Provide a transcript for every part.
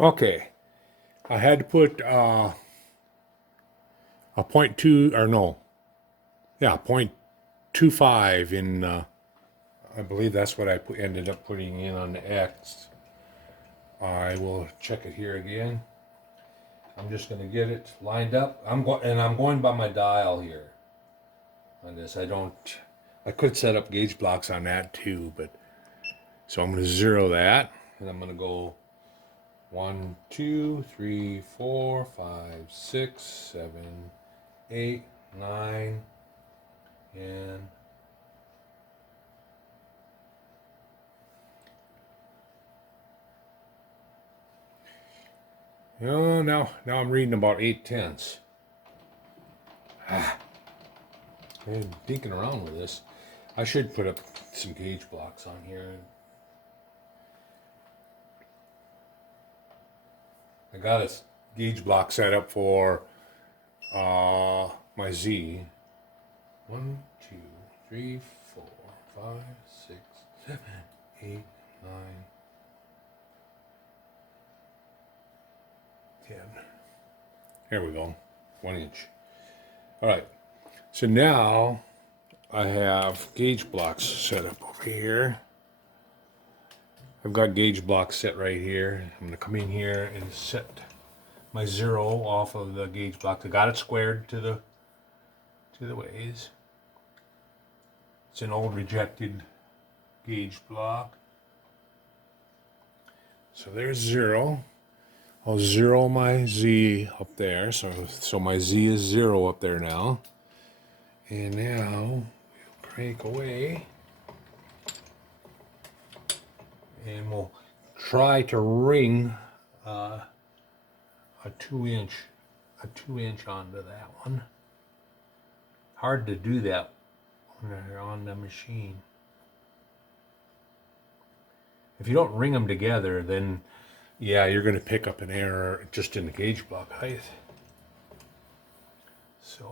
Okay, I had to put a 0.2 or no, yeah, 0.25 in. I believe that's what I ended up putting in on the X. I will check it here again. I'm just going to get it lined up. I'm going by my dial here on this. I could set up gauge blocks on that too, but so I'm going to zero that, and I'm going to go 1, 2, 3, 4, 5, 6, 7, 8, 9, and oh, now I'm reading about 8/10. I'm thinking around with this. I should put up some gauge blocks on here. I got a gauge block set up for my Z. 1, 2, 3, 4, 5, 6, 7, 8, 9, 10. There we go. 1 inch. All right. So now I have gauge blocks set up over here. I've got gauge blocks set right here. I'm going to come in here and set my zero off of the gauge block. I got it squared to the ways. It's an old rejected gauge block. So there's 0. I'll zero my Z up there. So my Z is 0 up there now. And now we'll crank away. And we'll try to ring a 2-inch onto that one. Hard to do that when they're on the machine. If you don't ring them together, then yeah, you're going to pick up an error just in the gauge block height. So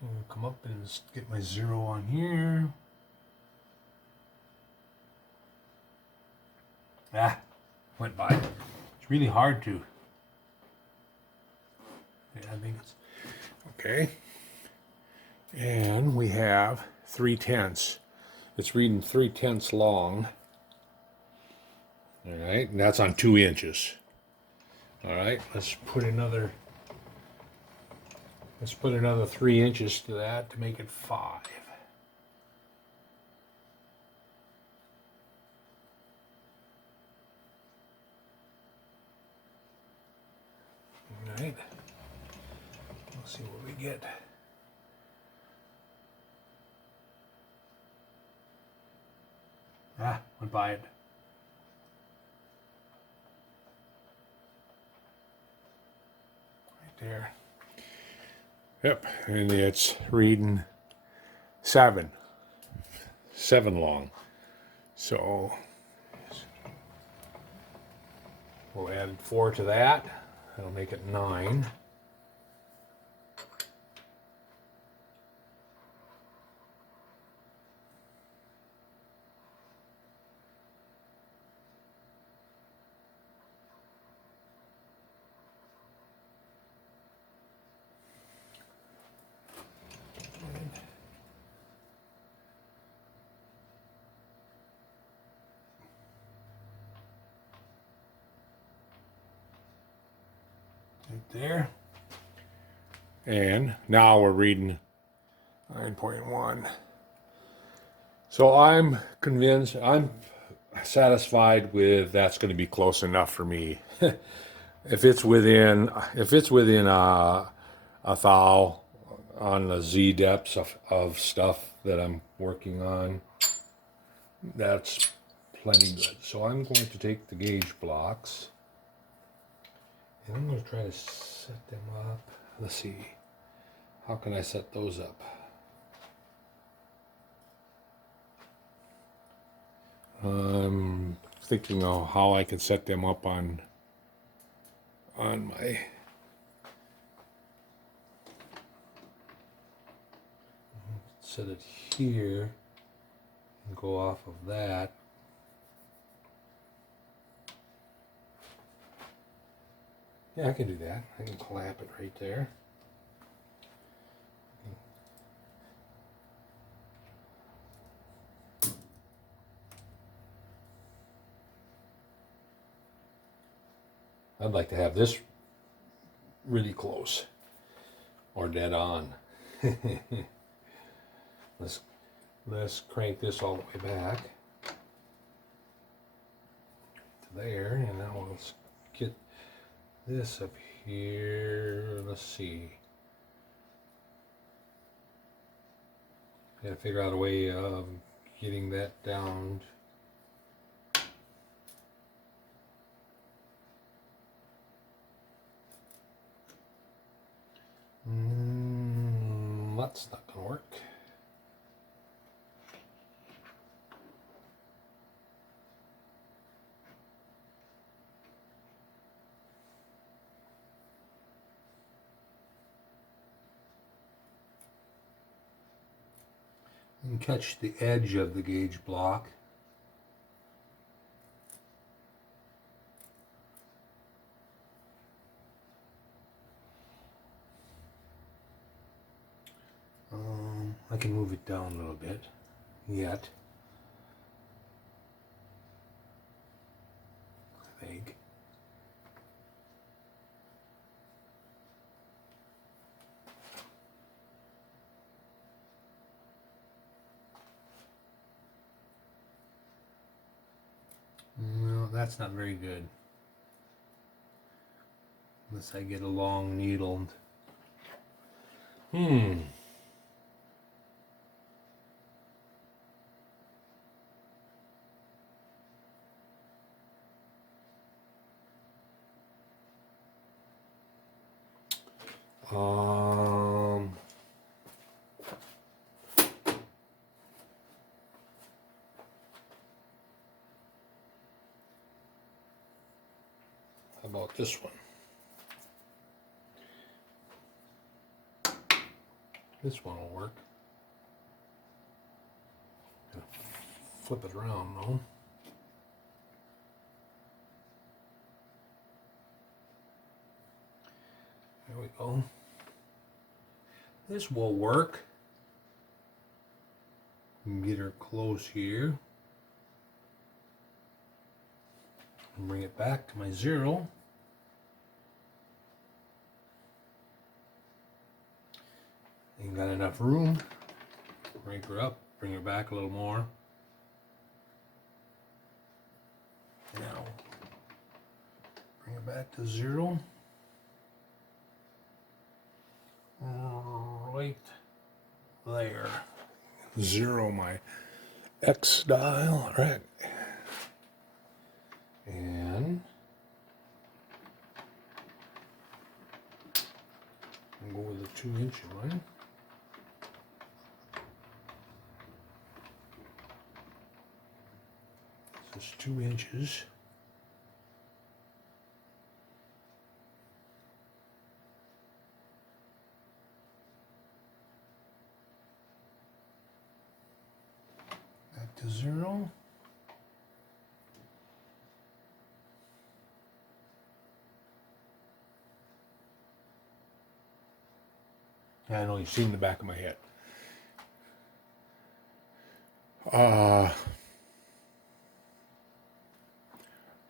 I'm going to come up and get my 0 on here. Went by. It's really hard to. Yeah, I think it's okay. And we have 3/10. It's reading 3/10 long. All right, and that's on 2 inches. All right, let's put another 3 inches to that to make it 5. All right, let's see what we get. Went by it. Right there. Yep, and it's reading 7 long. So we'll add 4 to that. That'll make it 9. Right there. And now we're reading 9.1. So I'm convinced, I'm satisfied with that's going to be close enough for me. if it's within a thou on the Z depths of stuff that I'm working on, that's plenty good. So I'm going to take the gauge blocks and I'm going to try to set them up. Let's see. How can I set those up? I'm thinking of how I can set them up on my set it here and go off of that. Yeah, I can do that. I can clamp it right there. I'd like to have this really close or dead on. let's crank this all the way back to there, and now let's get this up here. Let's see. Gotta figure out a way of getting that down. That's not gonna work. And catch the edge of the gauge block. I can move it down a little bit yet, I think. No, that's not very good. Unless I get a long needle. How about this one? This one will work. Flip it around though. There we go. This will work. Get her close here. And bring it back to my 0. Ain't got enough room. Crank her up, bring her back a little more. Now, bring it back to 0. Right there. 0 my X dial, right? And I'll go with the 2-inch one. This is 2 inches. Back to 0. I know you've seen the back of my head.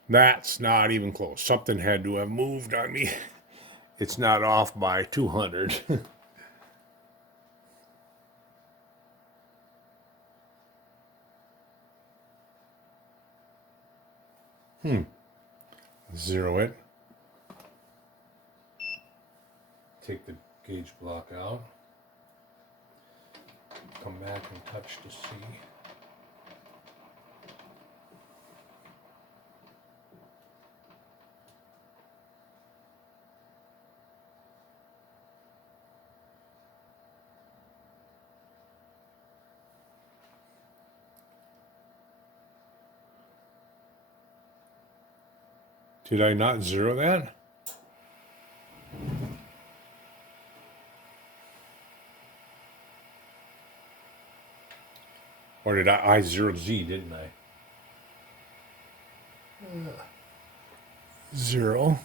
That's not even close. Something had to have moved on me. It's not off by 200. 0 it. Take the gauge block out. Come back and touch to see. Did I not 0 that? Or did I 0 Z, didn't I? 0.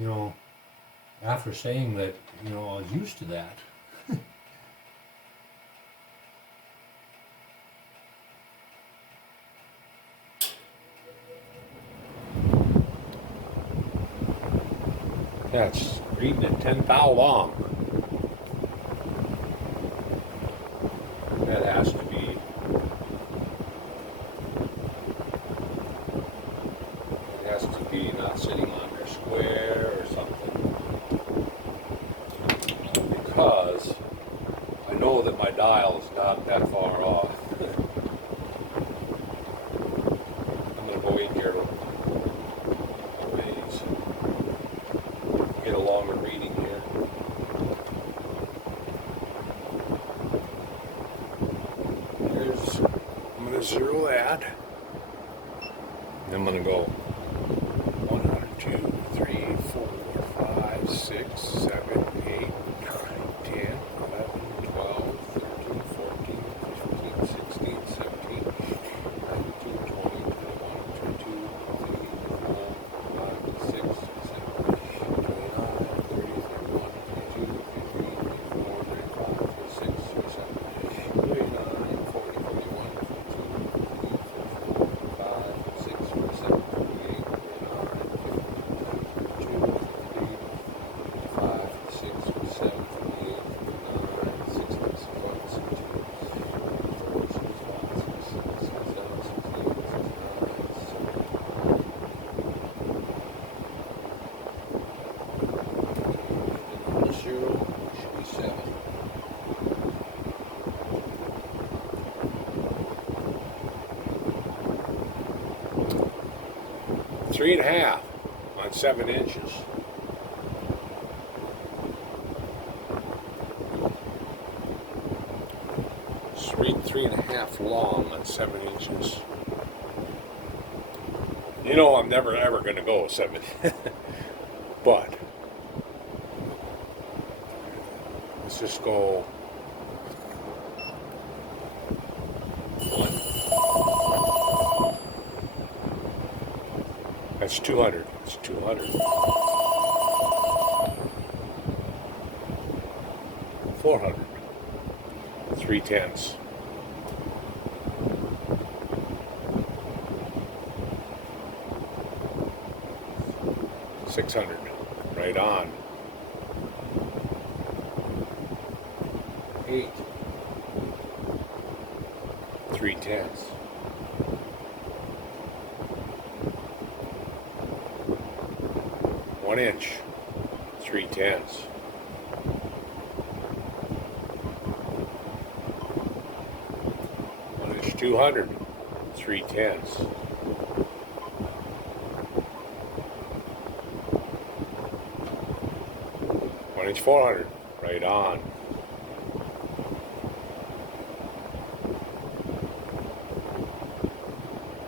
you know, after saying that, you know, I was used to that. Yeah, it's reading at 10 thou long. That has to be. It has to be not sitting on their square or something. Because I know that my dial is not that far off. I'm going to go in here a ways. Get a longer reading here. I'm going to zero that. And I'm going to go 1, 2, 3, 4, 5, 6, 7, 8, 9, 10, 11, 12, 13, 14, 15, 16, 17, 19, 20, 21, 22, 23, 24, 5, 6, 7, 29, 30, 31, 32, 33, 34, 35, 36, 37, 39, 40, 41, 42, 45, 6, 47, 48, 49, 50, 5, 6, 7, 8, 9, 6, 61, 62, 64, 65, 66, 67, 68, 69, 70. Zero should be 7. Three and a half on 7 inches. Three and a half long on 7 inches. You know, I'm never ever going to go 7, but let's just go 1. That's 200. It's 200. 400. 3/10. 600. Right on. 8. 3/10. 1 inch. 3/10. 1 inch 200. 3/10. 1 inch 400. Right on.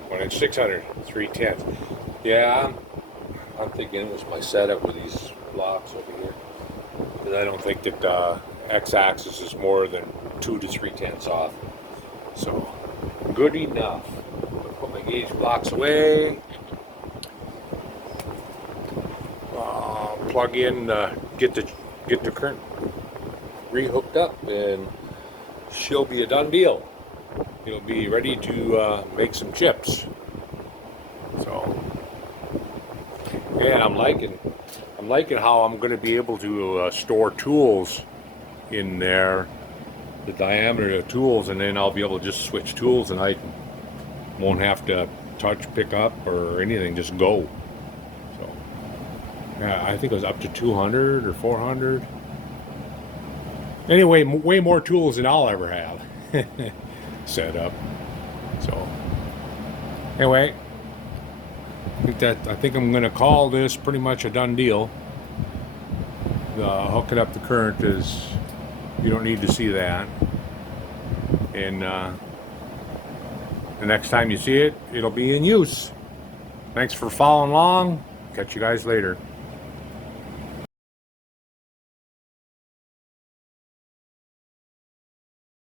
1 inch 600. 3/10. Yeah, I'm thinking it was my setup with these blocks over here. Because I don't think that x-axis is more than 2 to 3/10 off. So, good enough. I'll put my gauge blocks away. Plug in, get the current re-hooked up, and she'll be a done deal. It'll be ready to make some chips. So, yeah, I'm liking how I'm going to be able to store tools in there, the diameter of tools, and then I'll be able to just switch tools, and I won't have to touch, pick up, or anything. Just go. So, yeah, I think it was up to 200 or 400. Anyway, way more tools than I'll ever have set up. So, anyway, I think I'm going to call this pretty much a done deal. Hooking up the current is, you don't need to see that. And the next time you see it, it'll be in use. Thanks for following along. Catch you guys later.